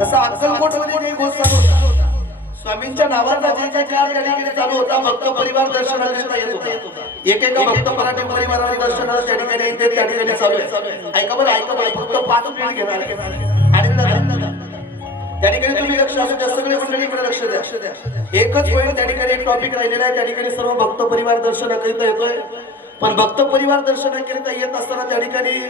तसा अक्कलकोटमध्ये काही गोष्ट चालू होता. स्वामींच्या नावाचा जे जे कार त्या ठिकाणी चालू होता, भक्त परिवार दर्शनाकरिता येत होता. एकेका भक्त मराठी परिवाराने दर्शनाला त्या ठिकाणी येते, त्या ठिकाणी चालू आहे. ऐका बरं, फक्त 5 मिनिट घेणार आणि त्या ठिकाणी तुम्ही लक्ष असू द्या, सगळे मंडळी इकडे लक्ष द्या. एकच पॉईंट त्या ठिकाणी एक टॉपिक राहिलेला आहे. त्या ठिकाणी सर्व भक्त परिवार दर्शनाकरिता येतोय, पण भक्त परिवार दर्शनाकरिता येत असताना त्या ठिकाणी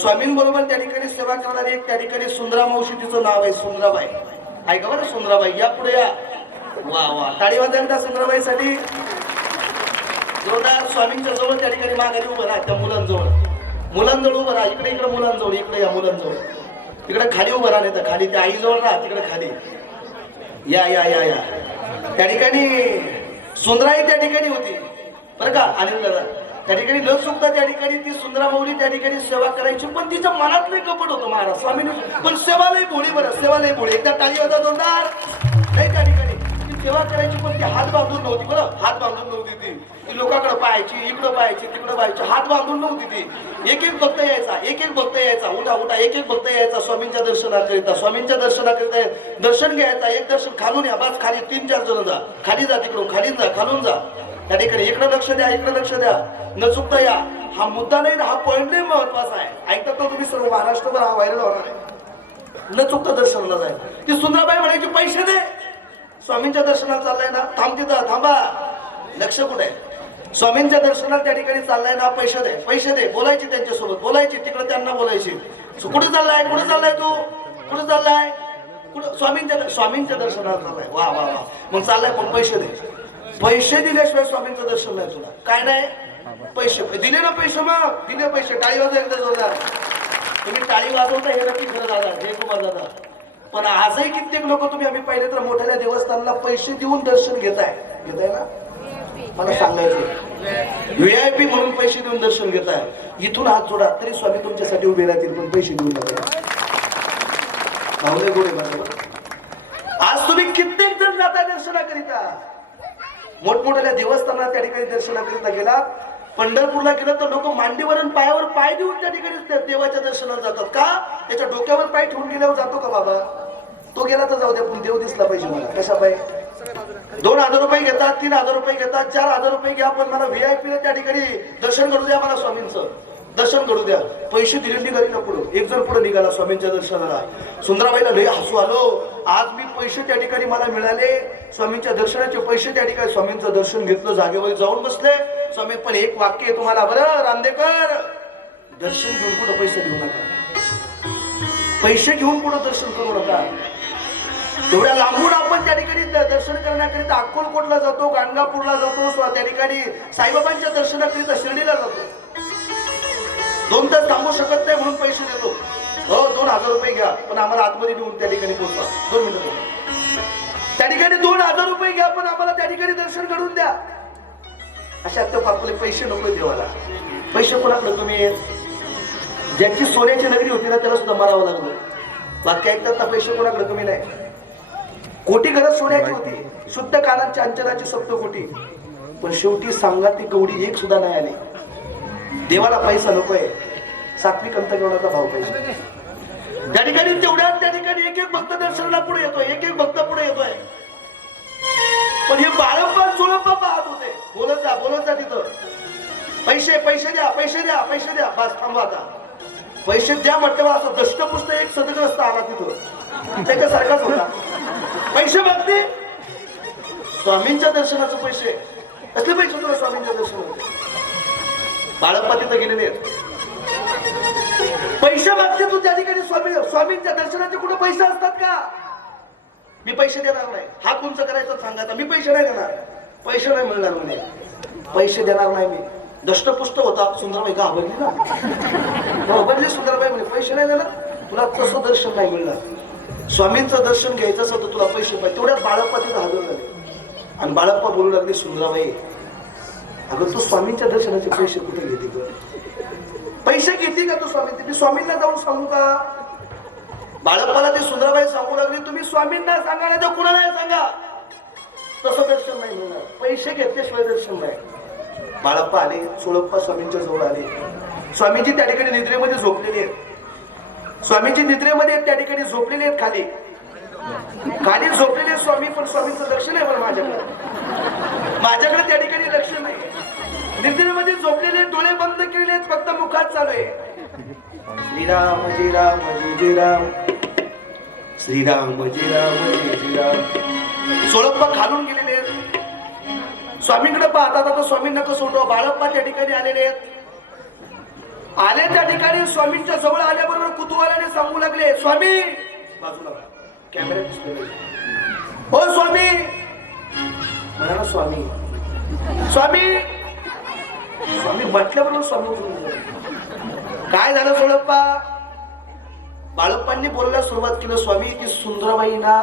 स्वामींबरोबर त्या ठिकाणी सेवा करणारी एक त्या ठिकाणी सुंदरा मावशी, तिचं नाव आहे सुंदराबाई. ऐका बरं, सुंदराबाई या पुढे या. वा वा, टाळी वाजवा सुंदराबाईसाठी. जोरदार. स्वामींच्या जवळ त्या ठिकाणी माघारी उभं राहा, त्या मुलांजवळ उभं राहा. इकडे मुलांजवळ, इकडे या मुलांजवळ. तिकडे खाली उभं राहा, नाही तर खाली त्या आईजवळ राहा, तिकडे खाली या या या या. त्या ठिकाणी सुंदराई त्या ठिकाणी होती बरं का. आणि त्या ठिकाणी न चुकता त्या ठिकाणी ती सुंदरा माऊली त्या ठिकाणी सेवा करायची, पण तिच्या मनात लई कपट होतं महाराज स्वामींनी. पण सेवा लई भोळी, बरं सेवा लई भोळी. एकदा टाळी वाजवा जोरदार. नाही त्या ठिकाणी ती सेवा करायची, पण ती हात बांधून नव्हती. बरं, हात बांधून नव्हती ती लोकांकडे पाहायची, इकडं पाहायची, तिकडं पाहायची, हात बांधून नव्हती ती. एक एक भक्त यायचा, एक एक भक्त यायचा, उठा उठा, एक एक भक्त यायचा स्वामींच्या दर्शनाकरिता. स्वामींच्या दर्शनाकरिता दर्शन घ्यायचा. एक दर्शन खालून या, बस खाली 3-4 जण जा, खाली जा, तिकडून खाली जा, खालून जा. त्या ठिकाणी इकडे लक्ष द्या, इकडे लक्ष द्या, न चुकता या. हा मुद्दा नाही, हा पॉइंट नाही महत्वाचा आहे. ऐकतात तर तुम्ही सर्व महाराष्ट्रभर हा व्हायरल होणार आहे. न चुकता दर्शनाला जाईल. ती सुंदराबाई म्हणायची, पैसे दे. स्वामींच्या दर्शनाला चाललाय ना, थांब तिथं, थांबा. लक्ष कुठे आहे? स्वामींच्या दर्शनाला त्या ठिकाणी चाललाय ना, पैसे दे, पैसे दे. बोलायची त्यांच्यासोबत, बोलायची, तिकडे त्यांना बोलायची. कुठे चाललाय, कुठे चाललाय तू, कुठे चाललाय, कुठं? स्वामींच्या दर्शनाला चाललाय. वा वा वा. मग चाललाय, पण पैसे दे. पैसे दिल्याशिवाय स्वामींचं दर्शन नाही तुला. काय नाही, पैसे दिले ना, पैसे मग दिले पैसे. टाळी वाजवा एकदा जोरदार. तुम्ही टाळी वाजवता हे नक्की खरं दादा, हे कुमार दादा. पण आजही कित्येक लोक तुम्ही आम्ही पाहिले तर मोठ्या देवस्थानाला पैसे देऊन दर्शन घेताय ना. मला सांगायचं, VIP म्हणून पैसे देऊन दर्शन घेताय. इथून हात जोडा तरी स्वामी तुमच्यासाठी उभे राहतील, पण पैसे देऊन नका. आज तुम्ही कित्येक जण जाताय दर्शनाकरिता. मोठमोठ्या देवस्थानात त्या ठिकाणी दर्शनाकरिता गेलात. पंढरपूरला गेलं तर लोक मांडीवर आणि पायावर पाय देऊन त्या ठिकाणी देवाच्या दर्शनाला जातात. का? त्याच्या डोक्यावर पाय ठेवून गेल्यावर जातो का बाबा? तो गेला तर जाऊ द्या, पण देव दिसला पाहिजे मला. कशा पाय? 2,000 रुपये घेतात, 3,000 रुपये घेतात, 4,000 रुपये घ्या, पण मला VIP ला त्या ठिकाणी दर्शन घडू द्या, मला स्वामींचं दर्शन घडू द्या. पैसे दिले निघाले ना पुढे. एक जण पुढे निघाला स्वामींच्या दर्शनाला. सुंदराबाईला लय हसू आलो. आज मी पैसे त्या ठिकाणी मला मिळाले, स्वामींच्या दर्शनाचे पैसे. त्या ठिकाणी स्वामींचं दर्शन घेतलं, जागेवर जाऊन बसले. स्वामी पण एक वाक्य आहे तुम्हाला, बरं रामदेकर, दर्शन घेऊन कुठं पैसे देऊ नका. पैसे घेऊन कुठं दर्शन करू नका. एवढ्या लांबून आपण त्या ठिकाणी दर्शन करण्याकरिता अक्कलकोटला जातो, गाणगापूरला जातो, त्या ठिकाणी साईबाबांच्या दर्शनाकरिता शिर्डीला जातो. 2 तास थांबू शकत नाही म्हणून पैसे देतो. हो, 2,000 रुपये घ्या, पण आम्हाला आतमध्ये नेऊन त्या ठिकाणी पोहोचवा. 2 मिनिटं. त्या ठिकाणी 2,000 रुपये घ्या, पण आम्हाला त्या ठिकाणी दर्शन घडून द्या. अशा आपले पैसे नको देवाला. पैसे कोणाकडे? तुम्ही ज्यांची सोन्याची नगरी होती ना, त्याला सुद्धा मारावं लागलं. बाकी ऐकतात ना, पैसे कोणाकडे कमी नाही. कोटी गरज सोन्याची होती, शुद्ध कानांची अंचनाची 7 कोटी, पण शेवटी सांगाती गवडी एक सुद्धा नाही आली. देवाला पैसा नकोय, सात्विक अंतःकरणाचा भाव पाहिजे. त्या ठिकाणी तेवढ्याच त्या ठिकाणी एक एक भक्त दर्शनाला पुढे येतोय, एक एक भक्त पुढे येतोय. पण हे बाळंपण चोळंपण पाहत होते. बोलत जा तिथं. पैसे पैसे द्या, पैसे द्या, पैसे द्या. बस थांबवा आता. पैसे द्या म्हटलं असं दष्टपुष्ट एक सदग्रस्त आला तिथं, त्याच्यासारखाच होता. पैसे मागते. स्वामींच्या दर्शनाचे पैसे कसले पैसे तुला? स्वामींच्या दर्शनाचे बाळप्पा तिथं गेलेले पैसे मागते तू त्या ठिकाणी. स्वामींच्या दर्शनाचे कुठे पैसे असतात का? मी पैसे देणार नाही. हा कोणचं करायचं सांगायचं? मी पैसे नाही देणार, पैसे नाही मिळणार म्हणे. पैसे देणार नाही मी. दष्टपुष्ट होता. सुंदरबाई का आवडली ना, आवडली सुंदरबाई म्हणे पैसे नाही देणार तुला, तसं दर्शन नाही मिळणार. स्वामींचं दर्शन घ्यायचं असं तर तुला पैसे पाहिजे. तेवढ्यात बाळप्पा तिथं हजर झाले आणि बाळप्पा बोलू लागले, सुंदराबाई अगं तू स्वामींच्या दर्शनाचे पैसे कुठे घेते? पैसे घेते का तू स्वामी? मी स्वामींना जाऊन सांगू का? बाळप्पाला ती सुंदराबाई सांगू लागली, तुम्ही स्वामींना सांगा नाही तर कुणाला सांगा, तसं दर्शन नाही मिळणार. पैसे घेतल्याशिवाय दर्शन नाही. बाळप्पा आले, सोळप्पा स्वामींच्या जवळ आले. स्वामीजी त्या ठिकाणी निद्रेमध्ये झोपलेले आहेत. स्वामीजी निद्रेमध्ये त्या ठिकाणी झोपलेले आहेत खाली खाली झोपलेले स्वामी, पण स्वामींचं लक्ष नाही बरं माझ्याकडे त्या ठिकाणी लक्ष नाही. निद्रेमध्ये झोपलेले, डोळे बंद केलेले आहेत, फक्त मुखात चालू आहे श्रीराम जय राम जय जय राम, श्रीराम जय राम जय जय राम. सोळप्पा खालून गेलेले आहेत. स्वामींकडे पाहतात. आता स्वामींना कसं होतो, बाळप्पा त्या ठिकाणी आलेले आहेत. आले त्या ठिकाणी स्वामींच्या जवळ आल्याबरोबर कुतूहलाने सांगू लागले, स्वामी बाजूला कॅमेरा दिसतोय, हो स्वामी म्हणाला, स्वामी स्वामी स्वामी म्हटल्याबरोबर स्वामी उठून गेले. काय झालं सोळप्पा? बाळप्पांनी बोलायला सुरुवात केलं, स्वामी ती सुंदराबाई ना,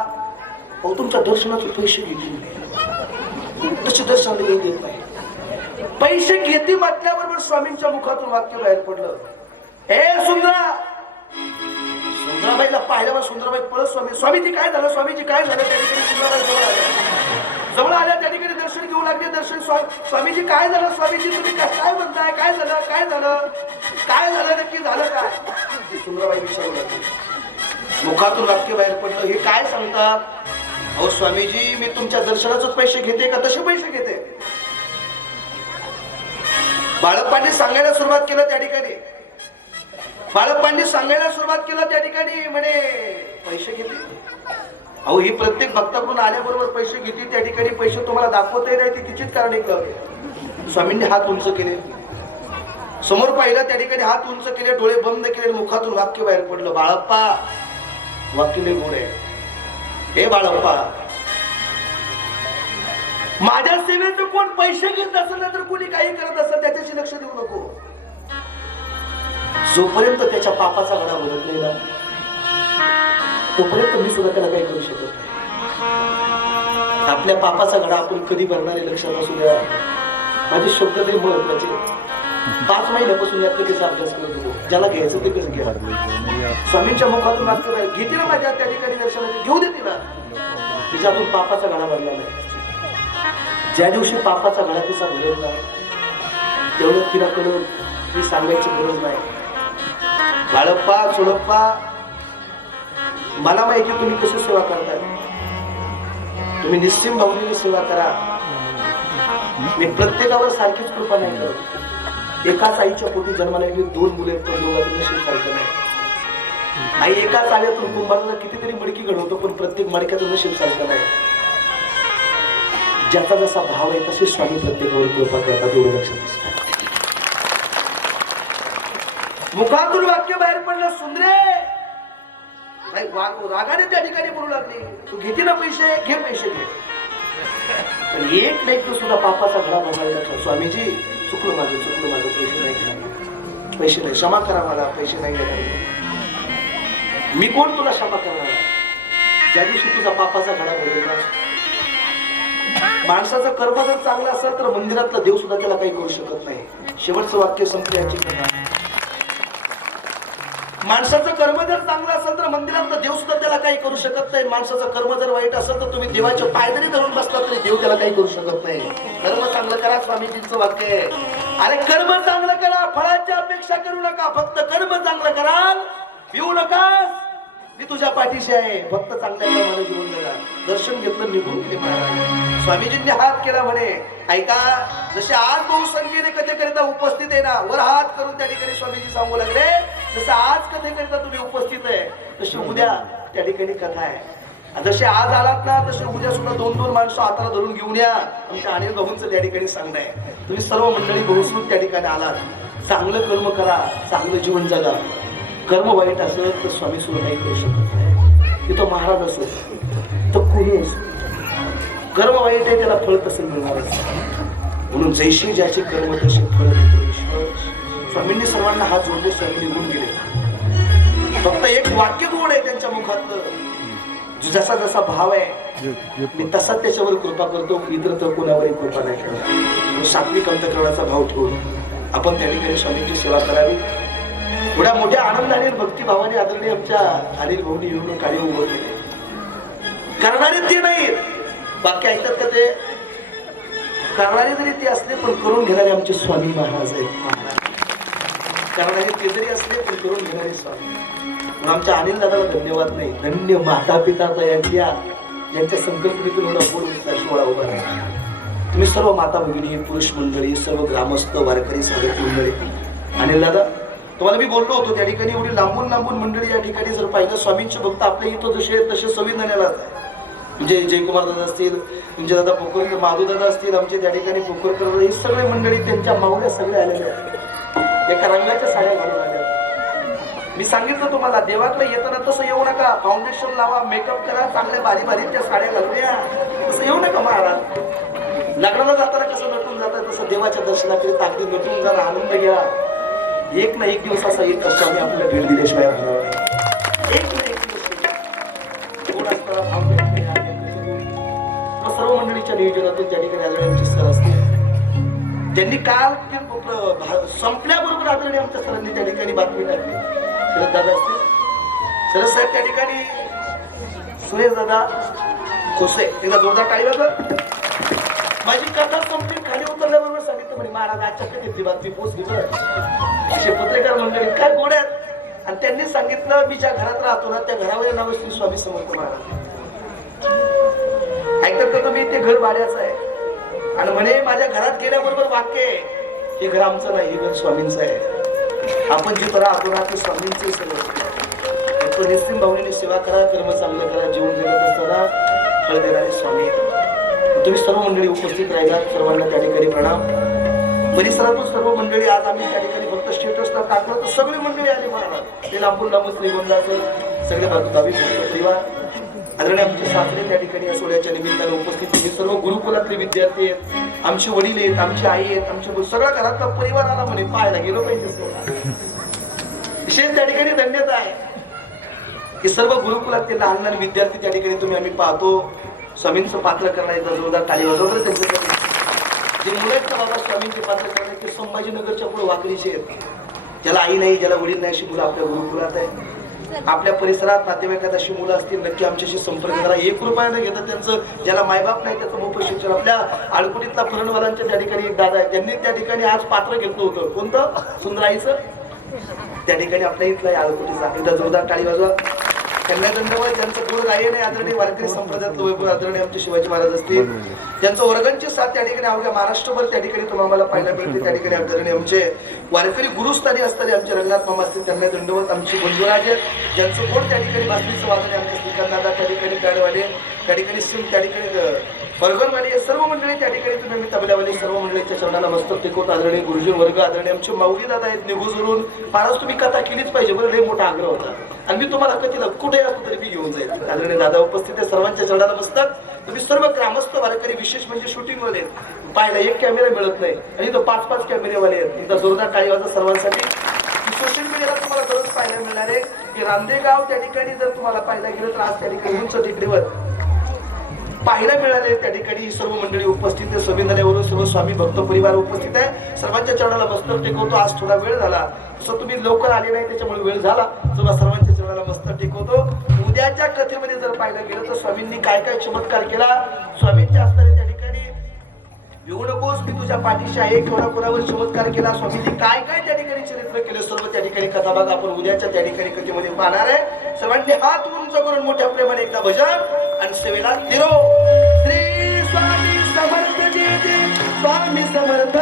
अहो तुमच्या दर्शनाचे पैसे घेतले, तसे दर्शन देत नाही, पैसे घेते म्हटल्याबरोबर स्वामींच्या मुखातून वाक्य बाहेर पडलं, हे सुंदरा. सुंदराबाईला पाहिल्यावर सुंदराबाई पळत स्वामी, स्वामीजी काय झालं, स्वामीजी काय झालं. त्या ठिकाणी सुंदराबाई जवळ आल्या त्या ठिकाणी दर्शन घेऊ लागले. दर्शन स्वामीजी काय झालं, स्वामीजी तुम्ही काय म्हणताय, काय झालं, काय झालं, काय झालं, नक्की झालं काय. सुंदराबाई विचारू लागली. मुखातून वाक्य बाहेर पडलं, हे काय सांगतात. अहो स्वामीजी मी तुमच्या दर्शनाचेच पैसे घेते का तसे पैसे घेते. बाळप्पांनी सांगायला सुरुवात केलं त्या ठिकाणी, बाळप्पांनी सांगायला सुरुवात केलं त्या ठिकाणी, म्हणे पैसे घेते. अहो ही प्रत्येक भक्ताकडून आल्याबरोबर पैसे घेते, त्या ठिकाणी पैसे तुम्हाला दाखवता नाही, ती तिचीच कारण एक लावली. स्वामींनी हात उंच केले, समोर पाहिलं त्या ठिकाणी, हात उंच केले, डोळे बंद केले, मुखातून वाक्य बाहेर पडलं, बाळप्पा वाक्य लय गोड आहे, हे बाळप्पा माझ्या सेवेचे कोण पैसे घेत असेल ना, तर कोणी काही करत असेल त्याच्याशी लक्ष देऊ नको. जोपर्यंत त्याच्या पापाचा घडा भरत नाही ना, तोपर्यंत मी सुद्धा त्याला काही करू शकत नाही. आपल्या पापाचा घडा आपण कधी भरणारे लक्षात असू द्या. माझे शब्द लय महत्वाचे. 5 महिन्यापासून या कथेचा अभ्यास करत होतो, ज्याला घ्यायचं ते कसं घ्या. स्वामींच्या मुखातून वाक्य घेते ना, माझ्या त्या ठिकाणी दर्शनाचे घेऊ देते ना, तिच्यातून पापाचा घडा भरला नाही. ज्या दिवशी पापाचा घडा तिचा भरेल ना, तेवढं तिला कळून ती सांगायची गरज नाही. बाळप्पा सोळप्पा मला माहिती तुम्ही कशी सेवा करताय, तुम्ही निश्चिम भावनेने सेवा करा. मी प्रत्येकावर सारखीच कृपा नाही करत. एकाच आईच्या पोटी जन्माला गेली 2 मुले, पण दोघांचं नशीब सारखं नाही. आई एकाच आल्यातून कुंभाराला कितीतरी मडकी घडवतो, पण प्रत्येक मडक्याचं नशीब सारखं नाही. ज्याचा जसा भाव आहे तसे स्वामी प्रत्येकावर कृपा करतात, एवढं लक्षात असतं. मुखातून वाक्य बाहेर पडलं, सुंदरे रागाने त्या ठिकाणी बोलू लागली, तू घेते ना पैसे, घे पैसे घे, पण एक नाही तू सुद्धा पापाचा घडा भरला. स्वामीजी चुकलं माझं, पैसे नाही घेणार, पैसे नाही, क्षमा करा मला, पैसे नाही घेणार. मी कोण तुला क्षमा करणार. ज्या दिवशी तुझा पापाचा घडा भरेल ना, माणसाचं कर्म जर चांगलं असेल तर मंदिरातला देव सुद्धा त्याला काही करू शकत नाही. शेवटचं वाक्य संपल्याची कथा. माणसाचं कर्म जर चांगलं असेल तर मंदिरातला देव सुद्धा त्याला काही करू शकत नाही. माणसाचं कर्म जर वाईट असेल तर तुम्ही देवाच्या पायदरी धरून बसला तरी देव त्याला काही करू शकत नाही. कर्म चांगलं करा, स्वामीजींचं वाक्य आहे. अरे कर्म चांगलं करा, फळाची अपेक्षा करू नका, फक्त कर्म चांगलं कराल, पिऊ नका, मी तुझ्या पाठीशी आहे, फक्त चांगल्या प्रमाणे जीवन जगा. दर्शन घेतलं, निघून गेले महाराज. स्वामीजींनी हात केला, म्हणे ऐका, जसे आज बहुसंख्येने कथेकरिता उपस्थित आहे ना, वर हात करून त्या ठिकाणी स्वामीजी सांगू लागले, जसं आज कथेकरिता तुम्ही उपस्थित आहे तशी उद्या त्या ठिकाणी कथा आहे. जसे आज आलात ना, तसे उद्या सुद्धा 2-2 माणसं हाताला धरून घेऊन या. आमच्या अनिल भाऊंचं त्या ठिकाणी सांगणं आहे. तुम्ही सर्व मंडळी बहुसून त्या ठिकाणी आलात. चांगलं कर्म करा, चांगलं जीवन जगा. कर्म वाईट असेल तर स्वामी सुद्धा काही करू शकत नाही. तिथं महाराज असो तर कोणी असो, कर्म वाईट आहे त्याला फळ कसं मिळणार असतं. म्हणून जैशी ज्याचे कर्म तसे फळ देतो ईश्वर. स्वामींनी सर्वांना हात जोडले, स्वामी निघून गेले. फक्त एक वाक्य गोड आहे त्यांच्या मुखातलं, जसा जसा भाव आहे मी तसा त्याच्यावर कृपा करतो, इतर तर कोणावरही कृपा नाही करणार. सात्विक अंतःकरणाचा भाव ठेवून आपण त्या ठिकाणी स्वामींची सेवा करावी. एवढ्या मोठ्या आनंदाने भक्तिभावाने आदरणीय आमच्या अनिल भाऊनी येऊन कार्य उभं केले. करणारे ते नाहीत, बाकी ऐकतात का ते? करणारे जरी ते असले पण करून घेणारे आमचे स्वामी महाराज आहेत. करणारे ते जरी असले पण करून घेणारे स्वामी. पण आमच्या अनिल दादाला धन्यवाद नाही, धन्य माता पिता यांच्या संकल्पनेतून एवढा गोड विस्तार सोहळा उभा राहिला. तुम्ही सर्व माता भगिनी, पुरुष मंडळी, सर्व ग्रामस्थ, वारकरी, साधक मंडळी. अनिल दादा, तुम्हाला मी बोललो होतो त्या ठिकाणी एवढी लांबून लांबून मंडळी या ठिकाणी जर पाहिलं, स्वामींचे भक्त आपल्या इथं जसे आहेत तसे संविधानाला म्हणजे जयकुमार दादा असतील, तुमचे दादा पोखरकर, माधू दादा असतील, आमचे त्या ठिकाणी पोखरकर, हे सगळे मंडळी त्यांच्या मावल्या सगळे आलेल्या आहेत, एका रंगाच्या साड्या घालून आल्या. मी सांगितलं तुम्हाला, देवाकडे येताना तसं येऊ नका, फाउंडेशन लावा, मेकअप करा, चांगल्या बारी बारीच्या साड्या घालूया, तसं येऊ नका महाराज. लग्नाला जाताना कसं नटून जातात तसं देवाच्या दर्शनाकरिता अगदी नटून जरा आनंद घ्या. एक ना एक दिवस असा एक कष्ट आम्ही आपल्याला भेट दिल्याशिवाय एक ना एक दिवस सर्व मंडळीच्या नियोजनातून त्या ठिकाणी आदरणीयांचे सर असतील, त्यांनी काल संपल्याबरोबर आदरणीय आमच्या सरांनी त्या ठिकाणी बातमी टाकली. शरद दादा असतील, शरद साहेब त्या ठिकाणी, सुरेश दादा खोसे, एकदा जोरदार टाळी वाजवा. माझी कथा संपली, खाली उतरल्याबरोबर सांगितलं म्हणे महाराज आजच्या घेतली बातमी पोचली बरं. असे पत्रकार मंडळी काय गोड आहेत. आणि त्यांनी सांगितलं, मी ज्या घरात राहतो ना त्या घरावर नाव श्री स्वामी समर्थ महाराज. ऐकतात का तुम्ही, ते घर भाड्याचं आहे. आणि म्हणे माझ्या घरात गेल्याबरोबर वाक्य आहे, हे घर आमचं नाही, हे घर स्वामींचं आहे. आपण जिथं राहतो ना ते स्वामींचे सगळं. निस्सिम भावनेने सेवा करा, कर्म चांगलं करा, जीवन जगत असताना फळ देणारे स्वामी. तुम्ही सर्व मंडळी उपस्थित राहिला, सर्वांना त्या ठिकाणी प्रणाम. परिसरातून सर्व मंडळी, आज आम्ही त्या ठिकाणी फक्त स्टेटसला टाकलं तर सगळे मंडळी आले महाराज. ते लांबून लांबून श्रीगोंदाचं सगळे भावी परिवार, आदरणीय आमचे सासरे त्या ठिकाणी या सोहळ्याच्या निमित्ताने उपस्थित. हे सर्व गुरुकुलातले विद्यार्थी आहेत, आमचे वडील आहेत, आमची आई आहेत, आमचे सगळा घरातला परिवार आला म्हणे, पाहायला गेलो पाहिजे. विशेष त्या ठिकाणी धन्यता आहे की सर्व गुरुकुलातले लहान लहान विद्यार्थी त्या ठिकाणी तुम्ही आम्ही पाहतो. स्वामींचं पात्र करण्याचा जोरदार टाळी वाजवतो. त्यांच्याकडे जे मुलं आहेत बाबा स्वामींचे पात्र करण्याचे, ते संभाजीनगरच्या पुढे वाकरीचे आहेत, ज्याला आई नाही, ज्याला वडील नाही, अशी मुलं आपल्या गुरुकुलात आहे. आपल्या परिसरात नातेवाईकात अशी मुलं असतील, नक्की आमच्याशी संपर्क करा. 1 रुपया न घेता त्यांचं, ज्याला मायबाप नाही त्याचं मोफत शिक्षण. आपल्या आळकुटीतला फरणवालांच्या त्या ठिकाणी एक दादा आहे, त्यांनी त्या ठिकाणी आज पात्र घेतलं होतं. कोणतं? सुंदराईचं. त्या ठिकाणी आपल्या इथला आळकुटीचा एकदा जोरदार टाळी वाजवा. त्यांना दंडवत, ज्यांचं गुरु गायन आहे, आदरणीय वारकरी संप्रदायातलं वैभव आदरणीय आमचे शिवाजी महाराज असतील, त्यांचं वर्गांचे साथ त्या ठिकाणी अवघ्या महाराष्ट्रभर त्या ठिकाणी तुम्हाला पाहायला मिळते. त्या ठिकाणी आदरणीय आमचे वारकरी गुरुस्थानी असणारे आमचे रंगनाथ मामा असतील, त्यांना दंडवत. आमचे बंधुराज आहेत, ज्यांचं कोण त्या ठिकाणी बासरीचं वादन आहे, आमचे श्रीकांत दादा त्या ठिकाणी, गाडवाले त्या ठिकाणी, सिंग त्या ठिकाणी, बर्गरवाले, सर्व मंडळी त्या ठिकाणी तुम्ही आम्ही तबल्यावाले सर्व मंडळीच्या चरणाला मस्तक टेकवत. आदरणीय गुरुजी वर्ग, आदरणीय आमचे माऊली दादा आहेत निघूजरून. महाराज तुम्ही कथा केलीच पाहिजे बरं, लय मोठा आग्रह होता आणि मी तुम्हाला कधीला कुठे असतो तरी मी घेऊन जाईल. आदरणीय दादा उपस्थित आहे, सर्वांच्या चरणाला मस्तक. तुम्ही सर्व ग्रामस्थ वारकरी, विशेष म्हणजे शूटिंग मध्ये पाहायला एक कॅमेरा मिळत नाही आणि तो 5-5 कॅमेरेवाले आहेत. एकदा जोरदार टाळी वाजवा सर्वांसाठी. सोशल मीडियाला तुम्हाला गरज पाहायला मिळणार आहे की रांदेगाव त्या ठिकाणी जर तुम्हाला पाहायला गेलं तर आज त्या ठिकाणी उंच टेकडीवर पाहायला मिळाले. त्या ठिकाणी ही सर्व मंडळी उपस्थित आहे, संविधानावरून सर्व स्वामी भक्त परिवार उपस्थित आहे. सर्वांच्या चरणाला मस्तक टेकवतो. आज थोडा वेळ झाला, तसं तुम्ही लवकर आले नाही त्याच्यामुळे वेळ झाला, सर्वांच्या चरणाला मस्तक टेकवतो. उद्याच्या कथेमध्ये जर पाहायला गेलं तर स्वामींनी काय काय चमत्कार केला. स्वामींच्या असताना त्या ठिकाणी येऊ नकोस मी तुझ्या पाठीशी आहे, कोणाकोणावर चमत्कार केला, स्वामींनी काय काय त्या ठिकाणी चरित्र केलं, सर्व त्या ठिकाणी कथा बघा आपण उद्याच्या त्या ठिकाणी कथेमध्ये पाहणार आहे. सर्वांनी हात उंच करून मोठ्या प्रेमाने एकदा भजन आणि सेवेला निरोप. श्री स्वामी समर्थ, जय जय स्वामी समर्थ.